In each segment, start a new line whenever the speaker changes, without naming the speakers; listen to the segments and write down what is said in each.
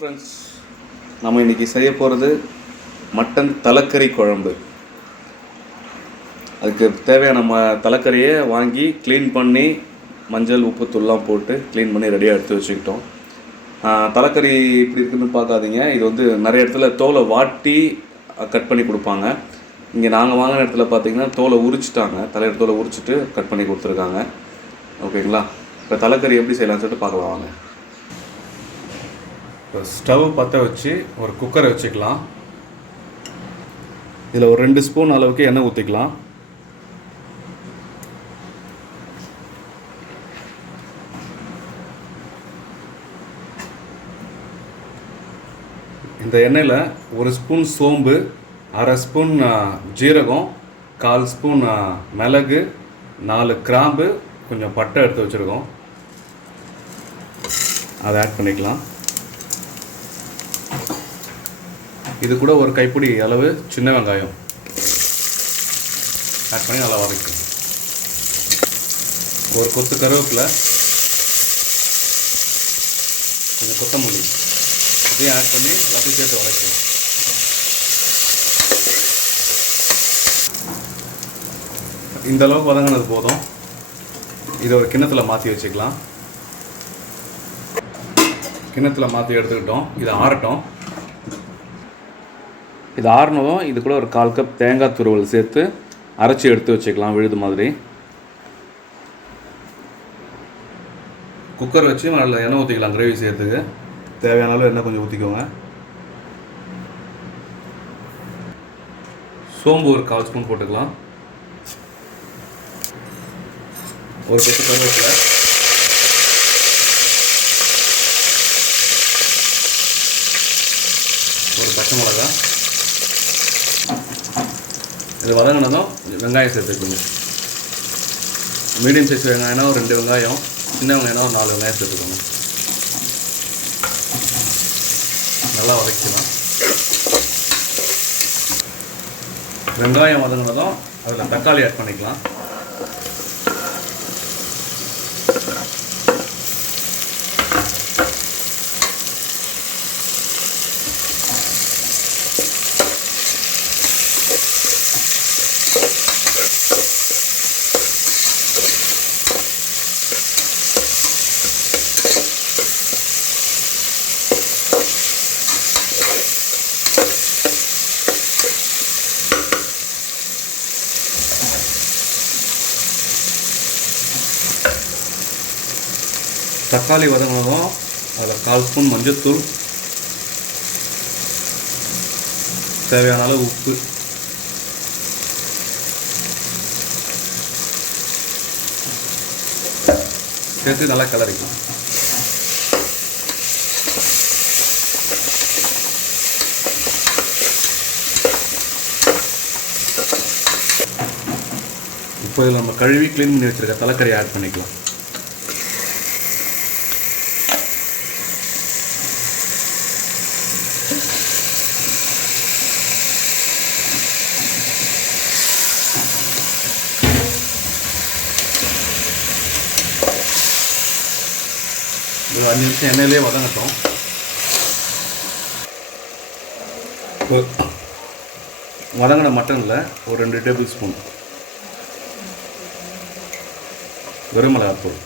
Friends நம்ம இன்றைக்கி செய்ய போகிறது மட்டன் தலைக்கறி குழம்பு. அதுக்கு தேவையான ம தலைக்கறியை வாங்கி க்ளீன் பண்ணி மஞ்சள் உப்பு தூள்லாம் போட்டு க்ளீன் பண்ணி ரெடியாக எடுத்து வச்சுக்கிட்டோம். தலைக்கறி இப்படி இருக்குன்னு பார்க்காதீங்க. இது வந்து நிறைய இடத்துல தோலை வாட்டி கட் பண்ணி கொடுப்பாங்க. இங்கே நாங்கள் வாங்கின இடத்துல பார்த்தீங்கன்னா தோலை உரிச்சிட்டாங்க. தலையோட தோலை உரிச்சிட்டு கட் பண்ணி கொடுத்துருக்காங்க. ஓகேங்களா? இப்போ தலைக்கறி எப்படி செய்யலாம்னு சொல்லிட்டு பார்க்கலாம் வாங்க. இப்போ ஸ்டவ் பற்ற வச்சு ஒரு குக்கரை வச்சுக்கலாம். இதில் ஒரு ரெண்டு ஸ்பூன் அளவுக்கு எண்ணெய் ஊற்றிக்கலாம் இந்த எண்ணெயில் ஒரு ஸ்பூன் சோம்பு அரை ஸ்பூன் ஜீரகம் கால் ஸ்பூன் மிளகு நாலு கிராம்பு கொஞ்சம் பட்டை எடுத்து வச்சுருக்கோம். அதை ஆட் பண்ணிக்கலாம். இது கூட ஒரு கைப்பிடி அளவு சின்ன வெங்காயம். ஆட் பண்ணி நல்லா வதக்கும் ஒரு கொத்து கருவேப்பிலை கொஞ்சம் கொத்தமல்லி. இதையும் ஆட் பண்ணி எல்லாத்தையும் சேர்த்து வதக்கும் இந்த அளவுக்கு வதங்கினது போதும். இதை ஒரு கிண்ணத்தில் மாற்றி வச்சுக்கலாம். கிண்ணத்தில் மாற்றி எடுத்துக்கிட்டோம். இதை ஆறட்டும். இது ஆறினதும் இது கூட ஒரு கால் கப் தேங்காய் துருவல் சேர்த்து அரைச்சி எடுத்து வச்சுக்கலாம் விழுது மாதிரி. குக்கர் வச்சு அதில் எண்ணெய் ஊற்றிக்கலாம் கிரேவி செய்யறதுக்கு தேவையான அளவு எண்ணெய் கொஞ்சம் ஊற்றிக்கோங்க சோம்பு ஒரு கால் ஸ்பூன் போட்டுக்கலாம். ஒரு கொத்து கருவேப்பிலை. ஒரு பச்சை மிளகா இது வதங்கினதும் வெங்காயம் சேர்த்துக்கோங்க. மீடியம் சைஸ் வெங்காயம்னா ஒரு ரெண்டு வெங்காயம் சின்ன வெங்காயம்னா ஒரு நாலு வெங்காயம் சேர்த்துக்கோங்க. நல்லா வதக்கலாம் வெங்காயம் வதங்கினதும் அதில் தக்காளி ஆட் பண்ணிக்கலாம். தக்காளி வதங்கினதும் அதில் கால் ஸ்பூன் மஞ்சத்தூள் தேவையான அளவு உப்பு சேர்த்து நல்லா கிளறிக்கலாம். இப்போ இதில் நம்ம கழுவி க்ளீன் பண்ணி வச்சுருக்க தலைக்கறி ஆட் பண்ணிக்கலாம். ஒரு அஞ்சு நிமிஷம் எண்ணெயிலே வதங்கட்டும். வதங்கின மட்டனில் ஒரு ரெண்டு டேபிள் ஸ்பூன் வெறும் மிளகாத்தூள்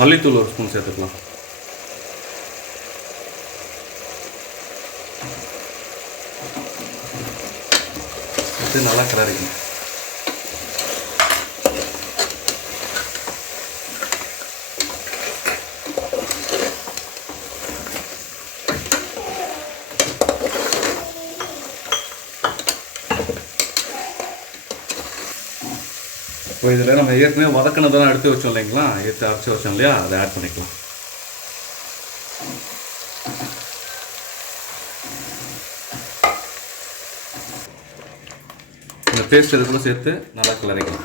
மல்லித்தூள் ஒரு ஸ்பூன் சேர்த்துக்கலாம். இது நல்லா கிளறிக்கணும் இப்போ இதில் நம்ம ஏற்கனவே வதக்கினதெல்லாம் எடுத்து வச்சோம் இல்லைங்களா? எடுத்து அரைச்சி வச்சோம் இல்லையா? அதை ஆட் பண்ணிக்கலாம். இந்த பேஸ்ட் இதுக்குள்ள சேர்த்து நல்லா கிளறிக்கலாம்.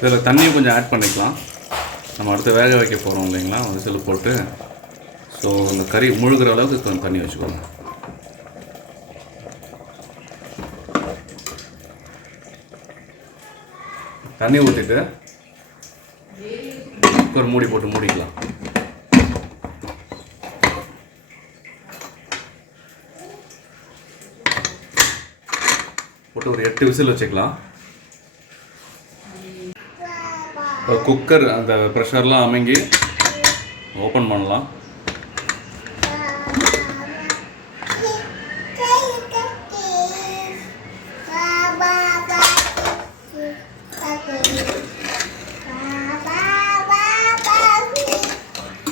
இதில் தண்ணியும் கொஞ்சம் ஆட் பண்ணிக்கலாம். நம்ம அடுத்து வேக வைக்க போகிறோம் இல்லைங்களா? விசில் போட்டு. ஸோ இந்த கறி முழுகிற அளவுக்கு கொஞ்சம் தண்ணி வச்சுக்கோங்க. தண்ணி ஊற்றிட்டு குக்கர் மூடி போட்டு மூடிக்கலாம். போட்டு ஒரு எட்டு விசில் வச்சுக்கலாம். குக்கர் அந்த ப்ரெஷர்லாம் அமைங்கி ஓப்பன் பண்ணலாம்.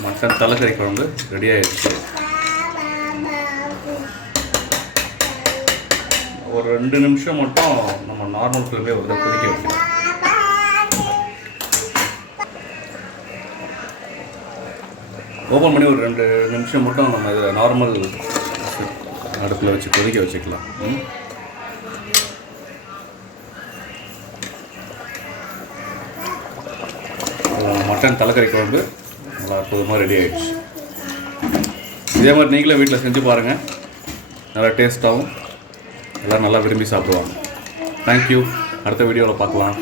மட்டன் தலைக்கறி குழம்பு ரெடி ஆயிடுச்சு ஒரு ரெண்டு நிமிஷம் மட்டும் நம்ம நார்மல் ஃப்ளேம்லேயே வந்து கொதிக்க வைக்கணும். ஓப்பன் பண்ணி ஒரு ரெண்டு நிமிஷம் மட்டும் நம்ம இதில் நார்மல் அடுப்பில் வச்சு கொதிக்க வச்சுக்கலாம். ம். மட்டன் தலைக்கறி குழம்பு நல்லா அற்புதமாக ரெடி ஆகிடுச்சு இதே மாதிரி நீங்களே வீட்டில் செஞ்சு பாருங்கள் நல்லா டேஸ்ட்டாகவும் எல்லோரும் நல்லா விரும்பி சாப்பிடுவாங்க. தேங்க்யூ அடுத்த வீடியோவில் பார்க்கலாம்.